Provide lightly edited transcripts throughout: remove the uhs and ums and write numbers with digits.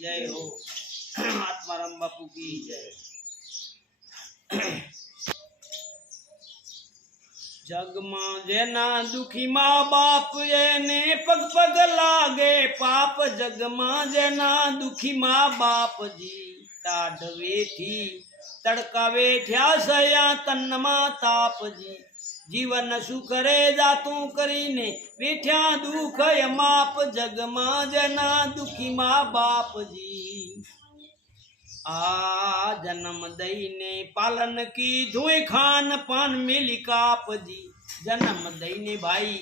जय हो। आत्माराम बापू की जय। जग में जेना दुखी माँ बाप एने पग पग लागे पाप। जग में जेना दुखी माँ बाप जी टाढ़ वेठी तड़का वेठ्या सया तन में ताप जी। जीवन सुख रे जातू करीने वेठ्या दुख माप। जग में जेना दुखी माँ बाप जी आ जन्म दईने पालन की धोए खान पान मिली काप जी। जन्म दईने भाई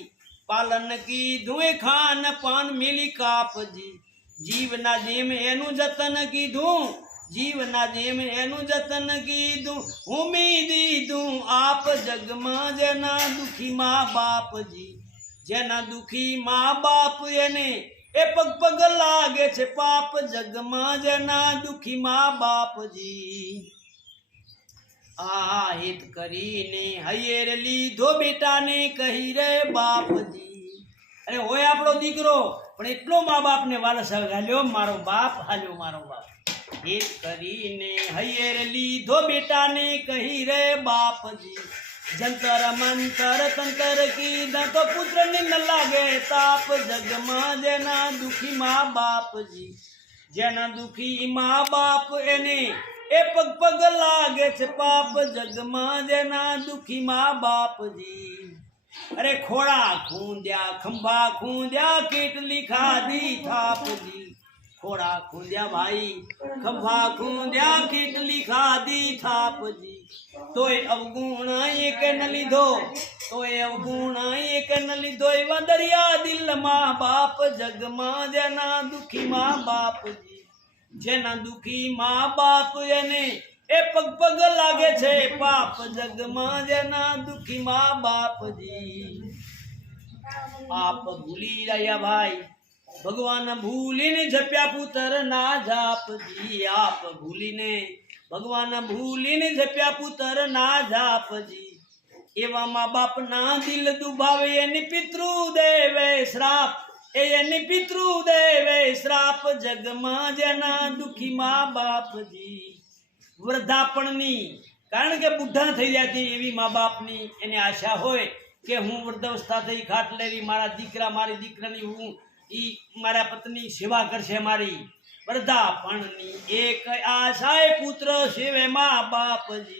पालन की धोए खान पान मिली काप जी। जीवना जेम एनु जतन कीधू जीवना जेम एनु जतन कीधू उम्मीदी दू आप। जग में जेना दुखी माँ बाप जी जेना दुखी माँ बाप एने ए पग पग लागे छे पाप। जग में जेना दुखी माँ बाप जी आ हित करीने हयेर लीधो बेटा ने कही रे बाप जी। अरे होय आपड़ो दीकरो पण एटलो माँ बाप ने वालस हाल्यो मारो बाप हाल्यो मारो बाप। हित करीने हयेर लीधो बेटा ने कही रे बाप जी। जंतर मंतर तंतर की तो पुत्र ने न लागे ताप। जग में जेना दुखी माँ बाप जी जेना दुखी माँ बाप एने ए पग पग लागे छे पाप। जग में जेना दुखी माँ बाप जी अरे खोड़ा खूंद्या खंभा खूंद्या केटली खाधी थाप जी। खोड़ा खूंद्या भाई खंभा खूंद्या केटली खाधी थाप जी। तोय अवगुण एक न लीधो तोय अवगुण एक न लीधो एवा दरिया दिल माँ बाप। जग में जेना दुखी माँ बाप जी जेना दुखी माँ बाप एने ए पग पग लागे छे पाप। जग में जेना दुखी माँ बाप जी आप भूली रहा भाई भगवान भूलीने जप्या पुत्र ना जाप जी। आप भूलीने भगवान भूलीने जप्या पुत्र ना जाप जी। एवा माँ बाप ना दिल दुभावे एनी पितृ देवे श्राप एनी पितृ देवे श्राप। जग में जेना दुखी माँ बाप जी वृद्धापणनी कारण के बुढ़ा थई जाती एवी माँ बापनी एने आशा होय के हूँ वृद्धावस्था थई खाट लेवी मारा दीकरा मारी दीकरानी हूँ ई मारा पत्नी सेवा करशे मारी। वृद्धापणनी एक आशा पुत्र सेवे माँ बाप जी।